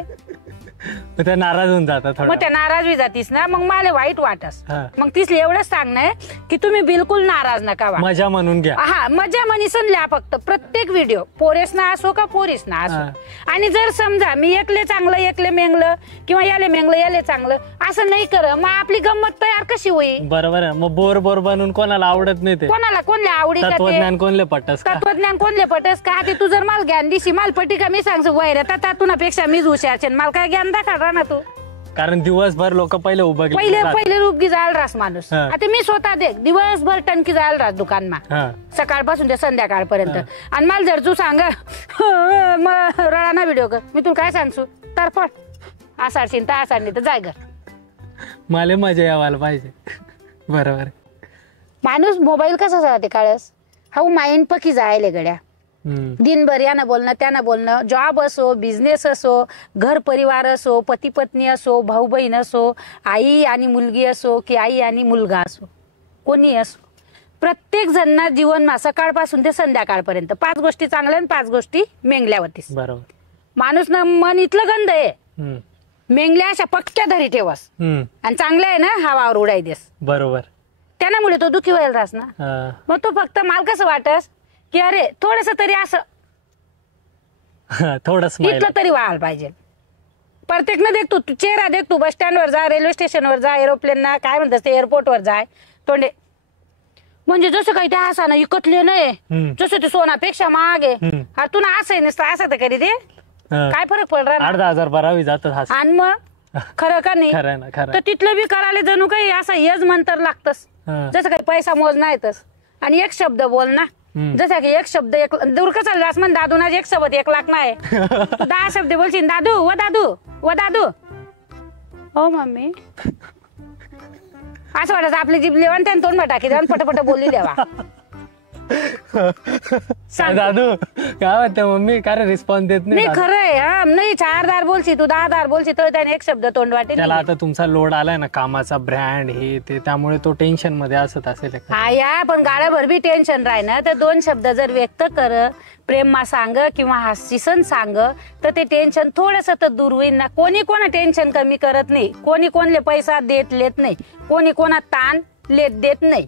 त्या नाराज होऊन जातात, मग त्या नाराज होई जातीस ना, मग मला वाईट वाटस. मग तिसले एवढंच सांगणं की तुम्ही बिलकुल नाराज नका व्हा, मजा म्हणून घ्या. हा, मजा म्हणीसन लिहा फक्त प्रत्येक व्हिडिओ, पोरेस ना असो का पोरीस ना असो. आणि जर समजा मी एकले चांगलं एकले मेंगलं किंवा याले मेंगलं याले चांगलं असं नाही कर, मग आपली गंमत तयार कशी होईल? बरोबर आहे. मग बोर बोर बनून कोणाला आवडत नाही ते. कोणाला कोणले आवडी का ते? तत्वज्ञान कोणले पटस का? तत्वज्ञान कोणले पटस का? ते तू जर मला ज्ञान दिशी माल पटी का मी सांगतो वैर तुनापेक्षा मीच हुशार, मला काय ज्ञान दाखवा ना तू. कारण दिवसभर लोक पहिले उभं पहिले रूपगी जायला रास माणूस. आता मी स्वतः देख दिवसभर टनकी जायला रास दुकानमा, सकाळपासून ते संध्याकाळपर्यंत. आणि मला जर तू सांग रडाना व्हिडिओ कर, मी तुला काय सांगू तर पण आसाडशीन तर आसाडणी तर जाय घर. मला मजा यावायला पाहिजे. बरोबर, माणूस मोबाईल कसा जाते काळस, हा माइंड पकी जायले गड्या. दिनभर यानं बोलणं त्यानं बोलणं, जॉब असो, बिझनेस असो, घर परिवार असो, पती पत्नी असो, भाऊ बहीण असो, आई आणि मुलगी असो की आई आणि मुलगा असो, कोणी असो, प्रत्येक जणांना जीवनमा सकाळपासून ते संध्याकाळपर्यंत 5 गोष्टी चांगल्या आणि 5 गोष्टी मेंगल्यावरतीच. बरोबर, माणूस ना मन इथलं गंध आहे, मेंगल्या अशा पक्क्या धरी ठेवस आणि चांगल्या आहे ना हवावर उडाई देस. बरोबर, त्यामुळे तो दुखी व्हायला राहस ना. मग तो फक्त मला कसं वाटस की अरे थोडस तरी असं थोडस इथलं तरी व्हायला पाहिजे. प्रत्येक न देख तू चेहरा देख, तू बस स्टँडवर जा, रेल्वे स्टेशनवर जा, एरोप्लेन ना काय म्हणतात ते एअरपोर्टवर जाय, तोंडे म्हणजे जसं काही त्या हसानं इकटले नाही, जसं ते सोनापेक्षा महाग आहे. अरे तू ना असं नसतं असं तर करी दे, काय फरक पड राहा. 8,000 भरावी जातात. आणि मग खरं का नाही? तर तिथलं बी करायला जणू काही असं यज मंतर लागतस, जसं काही पैसा मोजना येतस. आणि एक शब्द बोल ना, जसं की एक शब्द एक दूर का चालला म्हण दादू ना, एक शब्द 1 लाख नाही, 10 शब्द बोलशील दादू व दादू व दादू. हो मम्मी, असं वाटत आपली जीभ लेवण त्यानं तोंड टाकी देऊन पटपट बोलली द्यावा. काय दादू काय म्हणते मम्मी, काय रिस्पॉन्स देत नाही नाही? खरं आहे. हा नाही 4 दार बोलशी तू 10 दार बोलशी तर त्याने एक शब्द तोंड वाटेल. त्याला आता तुमचा लोड आलाय ना कामाचा, ब्रँड हे ते, त्यामुळे तो टेन्शन मध्ये असत असेल. हा या पण गाड्याभर बी टेन्शन राही ना तर 2 शब्द जर व्यक्त कर, प्रेम सांग किंवा हास्यसन सांग तर ते टेन्शन थोडस तर दूर होईल ना. कोणी कोणा टेन्शन कमी करत नाही, कोणी कोणले पैसा देत नाही, कोणी कोणा ताण देत नाही.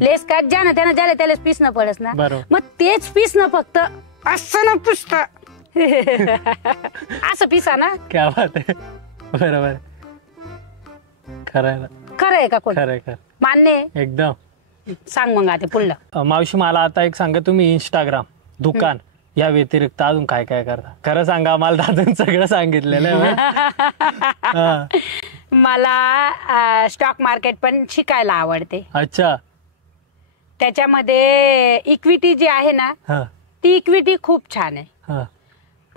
लेस का ज्यानं त्यानं ज्याला त्यालाच पिसणं पडस ना. मग तेच पिसणं फक्त असं न पुसत असं पिसा ना. क्या बात आहे, बरोबर खरं आहे का कोण खरं मान्य आहे? एकदम. सांग मग आता पुढलं. मावशी मला आता एक सांगा, तुम्ही इंस्टाग्राम दुकान या व्यतिरिक्त अजून काय काय करता? खरं सांगा, मला दादून सगळं सांगितलेलं आहे. मला स्टॉक मार्केट पण शिकायला आवडते. अच्छा. त्याच्यामध्ये इक्विटी जी आहे ना ती इक्विटी खूप छान आहे.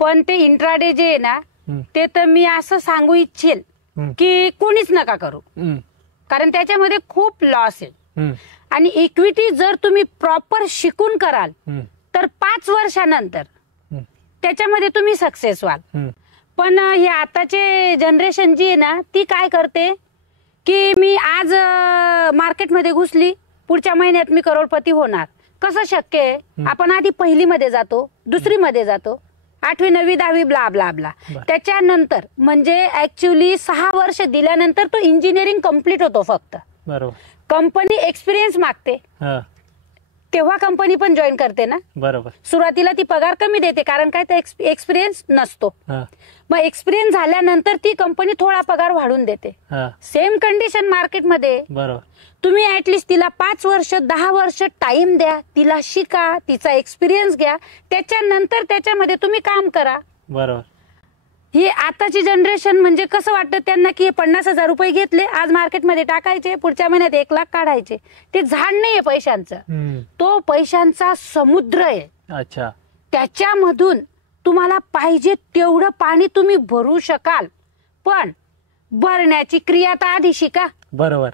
पण ते इंट्राडे जे आहे ना ते तर मी असं सांगू इच्छेल की कोणीच नका करू, कारण त्याच्यामध्ये खूप लॉस आहे. आणि इक्विटी जर तुम्ही प्रॉपर शिकून कराल तर 5 वर्षानंतर त्याच्यामध्ये तुम्ही सक्सेस व्हाल. पण हे आताचे जनरेशन जी आहे ना ती काय करते की मी आज मार्केटमध्ये घुसली, पुढच्या महिन्यात मी करोडपती होणार. कसं शक्य आहे? आपण आधी 1ली मध्ये जातो, 2री मध्ये जातो, 8वी 9वी 10वी ब्ला ब्ला ब्ला. त्याच्यानंतर म्हणजे ऍक्च्युअली 6 वर्ष दिल्यानंतर तो इंजिनिअरिंग कम्प्लीट होतो. फक्त कंपनी एक्सपिरियन्स मागते तेव्हा कंपनी पण जॉईन करते ना. बरोबर. सुरुवातीला ती पगार कमी देते कारण काय तर एक्सपिरियन्स नसतो. मग एक्सपिरियन्स झाल्यानंतर ती कंपनी थोडा पगार वाढून देते. सेम कंडिशन मार्केटमध्ये. बरोबर. तुम्ही ऍटलिस्ट तिला 5 वर्ष 10 वर्ष टाइम द्या, तिला शिका, तिचा एक्सपिरियन्स घ्या, त्याच्यानंतर त्याच्यामध्ये तुम्ही काम करा. बरोबर. ही आताची जनरेशन म्हणजे कसं वाटतं त्यांना की 50,000 रुपये घेतले, आज मार्केटमध्ये टाकायचे, पुढच्या महिन्यात 1 लाख काढायचे. ते झाड नाहीये पैशांचं, तो पैशांचा समुद्र आहे. अच्छा. त्याच्यामधून तुम्हाला पाहिजे तेवढं पाणी तुम्ही भरू शकाल, पण भरण्याची क्रिया तर आधी शिका. बरोबर.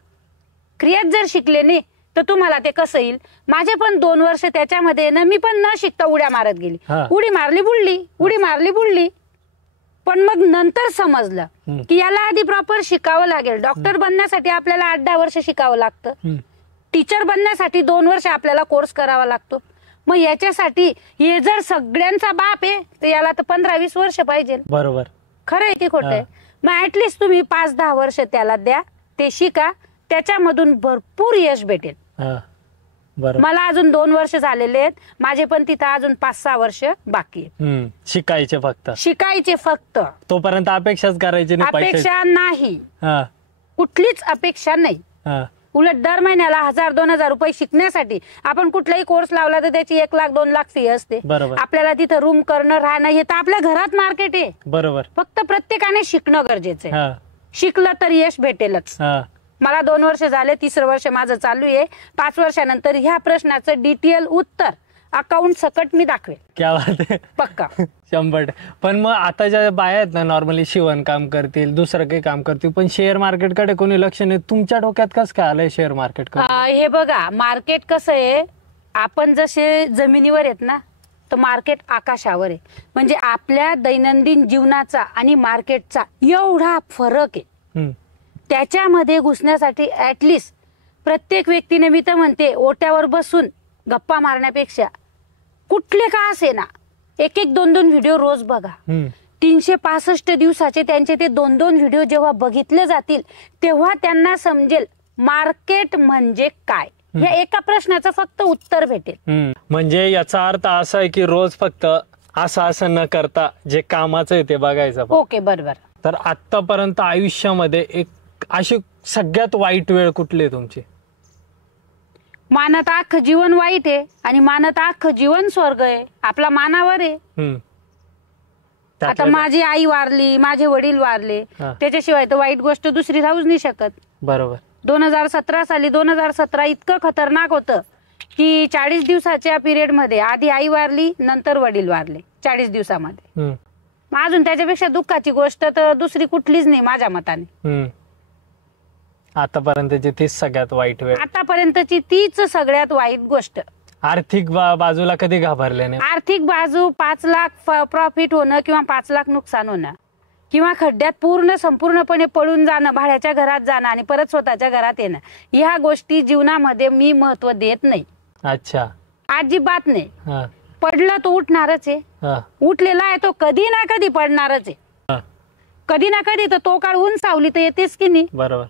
क्रियाच जर शिकले नाही तर तुम्हाला ते कसं येईल. माझे पण 2 वर्ष त्याच्यामध्ये ना मी पण न शिकता उड्या मारत गेली. उडी मारली बुडली, उडी मारली बुडली. पण मग नंतर समजलं की याला आधी प्रॉपर शिकावं लागेल. डॉक्टर बनण्यासाठी आपल्याला 8-10 वर्ष शिकावं लागतं. टीचर बनण्यासाठी 2 वर्ष आपल्याला कोर्स करावा लागतो. मग याच्यासाठी हे जर सगळ्यांचा बाप आहे तर याला तर 15-20 वर्ष पाहिजे. बरोबर. खरं आहे की खोटं आहे? मग ऍटलिस्ट तुम्ही 5-10 वर्ष त्याला द्या, ते शिका, त्याच्यामधून भरपूर यश भेटेल. मला अजून 2 वर्ष झालेले आहेत, माझे पण तिथं अजून 5-6 वर्ष बाकी आहेत. शिकायचे फक्त. तोपर्यंत अपेक्षाच करायची नाही. अपेक्षा नाही, कुठलीच अपेक्षा नाही. उलट दर महिन्याला 1000-2000 रुपये शिकण्यासाठी आपण कुठलाही कोर्स लावला तर त्याची 1 लाख 2 लाख फी असते. आपल्याला तिथं रूम करणं राहणं हे तर आपल्या घरात मार्केट आहे. बरोबर. फक्त प्रत्येकाने शिकणं गरजेचं आहे. शिकलं तर यश भेटेलच. मला 2 वर्ष झाले, 3रं वर्ष माझं चालू आहे. 5 वर्षानंतर ह्या प्रश्नाचं डिटेल उत्तर अकाउंट सकट मी दाखवेल. क्या बात आहे. पक्का. 100%. पण मग आता ज्या बाया आहेत ना नॉर्मली शिवण काम करतील, दुसरं काही काम करतील, पण शेअर मार्केटकडे कोणी लक्ष नाही. तुमच्या डोक्यात कसं काय आलंय शेअर मार्केट? हे बघा, मार्केट कसं आहे, आपण जसे जमिनीवर आहेत ना तर मार्केट आकाशावर आहे. म्हणजे आपल्या दैनंदिन जीवनाचा आणि मार्केटचा एवढा फरक आहे. त्याच्यामध्ये घुसण्यासाठी ऍटलिस्ट प्रत्येक व्यक्तीने, मी तर म्हणते, ओट्यावर बसून गप्पा मारण्यापेक्षा कुठले का असे ना 1-1, 2-2 व्हिडिओ रोज बघा. 365 दिवसाचे त्यांचे ते 2-2 व्हिडिओ जेव्हा बघितले जातील तेव्हा त्यांना समजेल मार्केट म्हणजे काय. या एका प्रश्नाचं फक्त उत्तर भेटेल. म्हणजे याचा अर्थ असा आहे की रोज फक्त असं न करता जे कामाचं आहे ते बघायचं. ओके, बरोबर. तर आतापर्यंत आयुष्यामध्ये एक अशी सगळ्यात वाईट वेळ कुठली आहे तुमची? मानत अख्खं जीवन वाईट आहे आणि मानत अख्खं जीवन स्वर्ग आहे. आपला मानावर आहे. आता माझी आई वारली, माझे वडील वारले, त्याच्याशिवाय तर वाईट गोष्ट दुसरी राहूच नाही शकत. बरोबर. 2017 साली 2017 इतकं खतरनाक होतं की 40 दिवसाच्या पिरियड मध्ये आधी आई वारली, नंतर वडील वारले 40 दिवसामध्ये. अजून त्याच्यापेक्षा दुःखाची गोष्ट तर दुसरी कुठलीच नाही माझ्या मताने. आतापर्यंतची तीच सगळ्यात वाईट वेळ. आतापर्यंतची तीच सगळ्यात वाईट गोष्ट. आर्थिक बाजूला कधी घाबरले नाही? आर्थिक बाजू 5 लाख प्रॉफिट होणं किंवा 5 लाख नुकसान होणं किंवा खड्ड्यात संपूर्णपणे पळून जाणं, भाड्याच्या घरात जाणं आणि परत स्वतःच्या घरात येणं, ह्या गोष्टी जीवनामध्ये मी महत्व देत नाही. अच्छा. अजिबात नाही. हा. पडलं तो उठणारच आहे. हा. उठलेला आहे तो कधी ना कधी पडणारच आहे. हा. कधी ना कधी तर तो काळ ऊन सावली तर येतेच की नाही. बरोबर.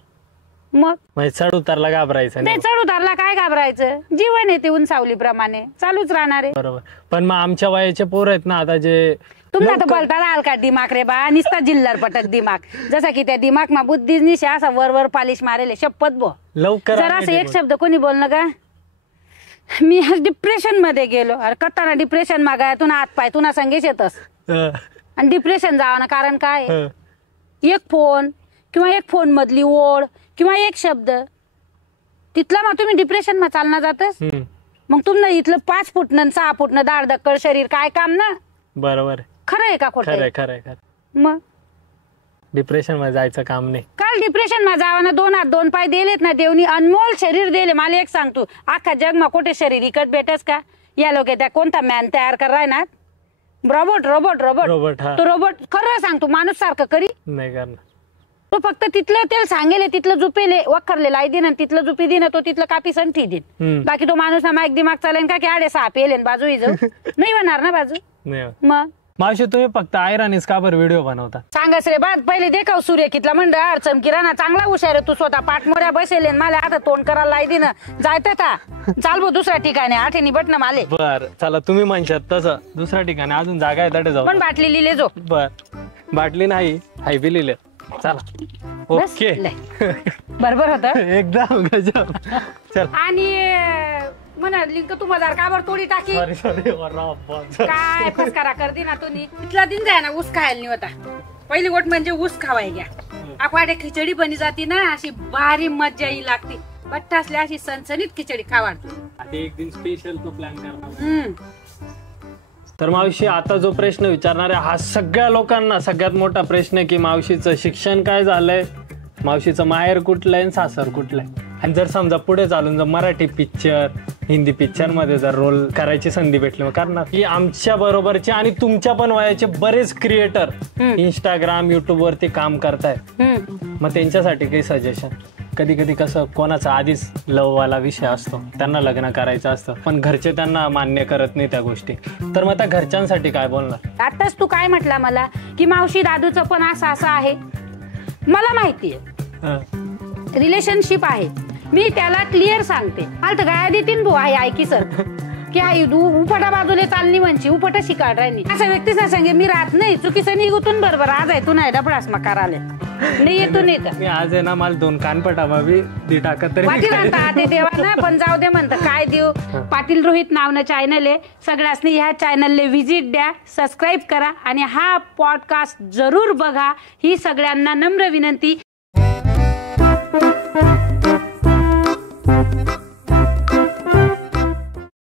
मग म्हणजे चढ उतारला घाबरायचं नाही, चढ उतारला काय घाबरायचं, जीवन येते ऊन सावलीप्रमाणे चालूच राहणार आहे. बरोबर. पण मग आमच्या वयाचे पोर आहेत ना आता, जे तुम्हाला तर बोलता आल का दिमाग रे बा, निसता जिल्हार पटक दिमाग, जसा की त्या दिमाग मा बुद्धी निशे असा वर पालिश मारेले शपथ बो. लवकर जरा असं एक शब्द कोणी बोलणं का, मी आज डिप्रेशन मध्ये गेलो. अरे कत्ताना डिप्रेशन मागाय तुला हात पाय तुला संगेश येतस आणि डिप्रेशन जावं कारण काय, एक फोन किंवा एक फोन मधली ओढ किंवा एक शब्द तिथला मग तुम्ही डिप्रेशन मा चालना जातस. मग तुम्हाला इथलं 5 फुटनं 6 फुटनं दाड दक्कड शरीर काय काम ना. बरोबर. खरं आहे का खोटं? खरंय खरंय खरं. मग डिप्रेशन मध्ये जायचं काम नाही. काल डिप्रेशन मा जावाना 2 हात 2 पाय दिलेत ना देवनी, अनमोल शरीर दिले. मला एक सांगतो, अख्खा जग मा कुठे शरीर इकत भेटस का? या लोक त्या कोणता मॅन तयार कराय ना, रोबोट रोबोट रोबोट रोबोट. हा. तो रोबोट खरं सांगतो माणूस सारखं करी नाही करणार. तो फक्त तिथलं त्याला सांगेले, तिथलं झुपेले वखरले लाई दिन, तिथलं झुपी दिन, तो तिथलं कापी संठी दिन. बाकी तो माणूस ना माग दिमाग चालेल का की आडे साप येलेन बाजू जाऊ नाही होणार ना बाजू. नाही. मग मावशी तुम्ही फक्त आयरानीच का बरं व्हिडिओ बनवता? सांगस रे बाद, पहिले देखाव सूर्य कितला म्हणलं अडचण किराणा चांगला हुशार आहे तू, स्वतः पाठमोऱ्या बसेले मला आता तोंड करायला लाई दिन जायचं का चाल भाऊ दुसऱ्या ठिकाणी आठेनी बटन माले. बर चला, तुम्ही म्हणशात तसं दुसऱ्या ठिकाणी अजून जागा आहे तडे जाऊ. पण बाटली लिहिले जो. बर बाटली नाही हाय बी लिहिले. चला. ओके. बरोबर होत एकदम गजब. चल. आणि म्हणा लिंक तू बाजार का बरं तोडी टाकी सॉरी काय फसकारा कर दे ना तुम्ही. इथला दिन जाय ना ऊस खायला नाही होता. पहिली गोष्ट म्हणजे ऊस खावाय घ्या. आपण खिचडी बनी जाती ना अशी भारी मज्जा ही लागते. बट्टा असल्या अशी सणसणीत खिचडी खावाड. एक दिन स्पेशल तो प्लॅन करणार. तर मावशी आता जो प्रश्न विचारणार आहे हा सगळ्या लोकांना सगळ्यात मोठा प्रश्न आहे की मावशीचं शिक्षण काय झालंय, मावशीचं माहेर कुठलं आहे, सासर कुठलं आहे. आणि जर समजा पुढे चालून जर मराठी पिक्चर हिंदी पिक्चर मध्ये जर रोल करायची संधी भेटली मग करणार. की आमच्या बरोबरचे आणि तुमच्या पण वयाचे बरेच क्रिएटर इंस्टाग्राम युट्यूब वरती काम करतायत, मग त्यांच्यासाठी काही सजेशन. कधी कधी कसं कोणाचा आधीच लव वाला विषय असतो, त्यांना लग्न करायचं असतं पण घरचे त्यांना मान्य करत नाही त्या गोष्टी, तर मग त्या घरच्यांसाठी काय बोलणार? आताच तू काय म्हटला मला की मावशी दादूचं पण असं आहे. मला माहितीये रिलेशनशिप आहे, मी त्याला क्लिअर सांगते. मला तर गाया देतीन भाऊ आहे ऐकी सर की आई उपटा बाजूला चालणी म्हणची उपट शिकाड राहिली अशा व्यक्तीचा सांगे मी राहत नाही. चुकीचं निघून बरोबर आज आहे तू नाही डबडास मग कराले नाही येतो नाही तर मी आज आहे ना मला 2 कानपट हवावी दी टाकत तरी पाटील म्हणता ते देवा ना पण जाऊ दे म्हणतं काय देऊ. पाटील रोहित नावनं चॅनल आहे, सगळ्यांनी ह्या चॅनलले व्हिजिट द्या, सबस्क्राईब करा आणि हा पॉडकास्ट जरूर बघा ही सगळ्यांना नम्र विनंती.